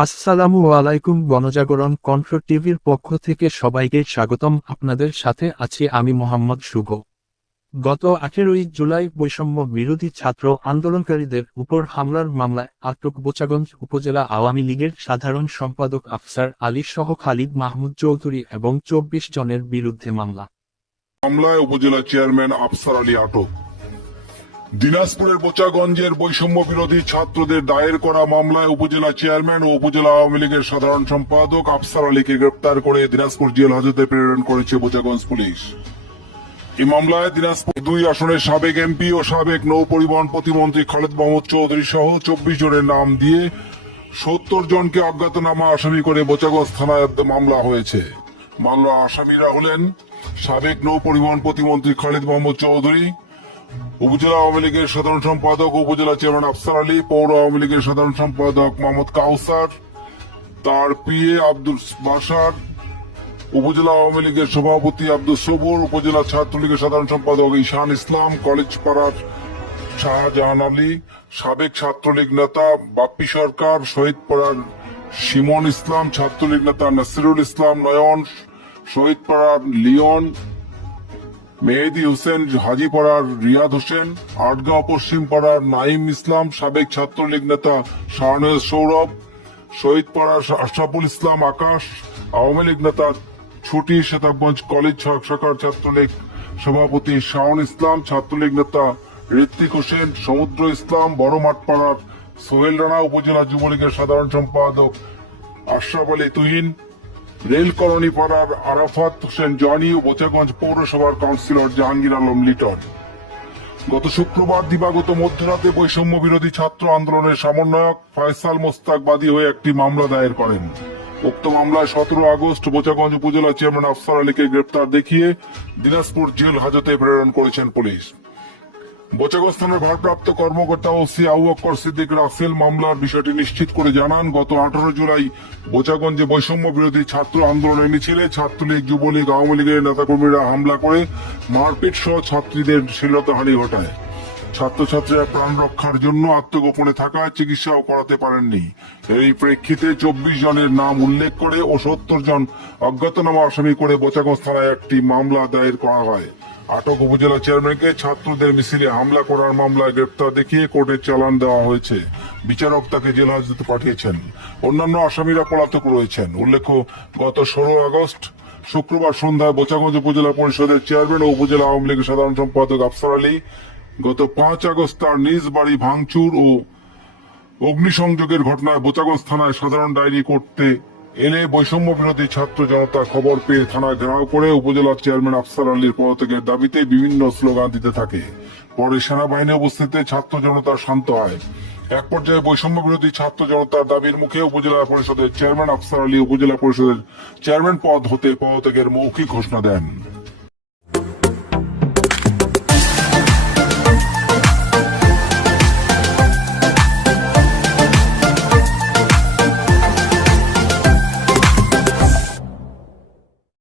আসসালামু আলাইকুম। গণজাগরণ কণ্ঠ টিভির পক্ষ থেকে সবাইকে স্বাগতম। আপনাদের সাথে আছি আমি মোহাম্মদ শুভ। গত 18ই জুলাই বৈষম্য বিরোধী ছাত্র আন্দোলনকারীদের উপর হামলার মামলায় আটক বোচাগঞ্জ উপজেলা আওয়ামী লীগের সাধারণ সম্পাদক আফসার আলী সহ খালিদ মাহমুদ চৌধুরী এবং 24 জনের বিরুদ্ধে মামলা। মামলায় উপজেলা চেয়ারম্যান আফসার আলী আটক। দিনাজপুরের বোচাগঞ্জের বৈষম্য বিরোধী ছাত্রদের দায়ের করা মামলায় উপজেলা চেয়ারম্যান ও উপজেলা আওয়ামী লীগের সাধারণ সম্পাদক আফসার আলীকে গ্রেপ্তার করে দিনাজপুর জেল হাজতে প্রেরণ করেছে বোচাগঞ্জ পুলিশ। এই মামলায় দিনাজপুর 2 আসনের সাবেক এমপি ও সাবেক নৌ পরিবহন প্রতিমন্ত্রী খালিদ মাহমুদ চৌধুরী সহ 24 জনের নাম দিয়ে 70 জনকে অজ্ঞাতনামা আসামি করে বোচাগঞ্জ থানায় মামলা হয়েছে। মামলা আসামিরা হলেন সাবেক নৌ পরিবহন প্রতিমন্ত্রী খালিদ মাহমুদ চৌধুরী, উপজেলা আওয়ামী লীগের সাধারণ সম্পাদক উপজেলা চেয়ারম্যান আফসার আলী, পৌর আওয়ামী লীগের সাধারণ সম্পাদক মোহাম্মদ কাউসার, তার পিএ আব্দুল বাসার, উপজেলা আওয়ামী লীগের সভাপতি আব্দুল সবুর, উপজেলা ছাত্রলীগের সাধারণ সম্পাদক ঈশান ইসলাম, কলেজ পাড়ার শাহজাহান আলী, সাবেক ছাত্রলীগ নেতা বাপ্পি সরকার, শহীদ পাড়ার সিমন ইসলাম, ছাত্রলীগ নেতা নাসিরুল ইসলাম নয়ন, শহীদ পাড়ার লিওন, মেহেদি হোসেন, হাজিপাড়ার রিয়াদ হোসেন, আটগাঁও পশ্চিম পাড়ার নাইম ইসলাম, সাবেক ছাত্রলীগ নেতা শাহনেজ সৌরভ, শহীদ পাড়ার আশরাফুল ইসলাম আকাশ, আওয়ামী লীগ নেতা ছুটি, শতাবগঞ্জ কলেজ শাখার ছাত্রলীগ সভাপতি শাহন ইসলাম, ছাত্রলীগ নেতা ঋত্বিক হোসেন, সমুদ্র ইসলাম, বড় মাঠপাড়ার সোহেল রানা, উপজেলা যুবলীগের সাধারণ সম্পাদক আশরাফ আলী তুহিন, রেল কলোনি পাড়ার আরাফাত হোসেন জনি ও বোচাগঞ্জ পৌরসভার কাউন্সিলর জাহাঙ্গীর আলম লিটন। গত শুক্রবার দিবাগত মধ্যরাতে বৈষম্য বিরোধী ছাত্র আন্দোলনের সমন্বয়ক ফয়সাল মোস্তাক বাদী হয়ে একটি মামলা দায়ের করেন। উক্ত মামলায় 17 আগস্ট বোচাগঞ্জ উপজেলা চেয়ারম্যান আফসার আলীকে গ্রেপ্তার দেখিয়ে দিনাজপুর জেল হাজতে প্রেরণ করেছেন পুলিশ। বোচাগঞ্জ থানার ভারপ্রাপ্ত কর্মকর্তা ওসি আবু বকর সিদ্দিক রাসেল মামলার বিষয়টি নিশ্চিত করে জানান, গত 18 জুলাই বোচাগঞ্জে বৈষম্য বিরোধী ছাত্র আন্দোলনের মিছিলে ছাত্রলীগ, যুবলীগ, আওয়ামী লীগের নেতাকর্মীরা হামলা করে মারপিট সহ ছাত্রীদের শ্লীলতাহানি ঘটায়। ছাত্রছাত্রীরা প্রাণ রক্ষার জন্য আত্মগোপনে থাকায় চিকিৎসাও করাতে পারেননি। এই প্রেক্ষিতে 24 জনের নাম উল্লেখ করে ও 70 জন অজ্ঞাতনামা আসামি করে বোচাগঞ্জ থানায় একটি মামলা দায়ের করা হয়। আটক উপজেলা চেয়ারম্যানকে ছাত্রদের মিছিলে হামলা করার মামলায় গ্রেপ্তার দেখিয়ে কোর্টে চালান দেওয়া হয়েছে। বিচারক তাকে জেল হাজতে পাঠিয়েছেন। অন্যান্য আসামিরা পলাতক রয়েছেন। উল্লেখ্য, গত 16 আগস্ট শুক্রবার সন্ধ্যায় বোচাগঞ্জ উপজেলা পরিষদের চেয়ারম্যান ও উপজেলা আওয়ামী লীগের সাধারণ সম্পাদক আফসার আলী গত 5 আগস্ট তার নিজ বাড়ি ভাঙচুর ও অগ্নিসংযোগের ঘটনায় বোচাগঞ্জ থানায় সাধারণ ডায়েরি করতে এলে বৈষম্য বিরোধী ছাত্র জনতা খবর পেয়ে থানা ঘেরাও করে উপজেলা চেয়ারম্যান আফসার আলীর পদত্যাগের দাবিতে বিভিন্ন স্লোগান দিতে থাকে। পরে সেনাবাহিনী উপস্থিতিতে ছাত্র জনতা শান্ত হয়। এক পর্যায়ে বৈষম্য বিরোধী ছাত্র জনতার দাবির মুখে উপজেলা পরিষদের চেয়ারম্যান আফসার আলী উপজেলা পরিষদের চেয়ারম্যান পদ হতে পদত্যাগের মৌখিক ঘোষণা দেন।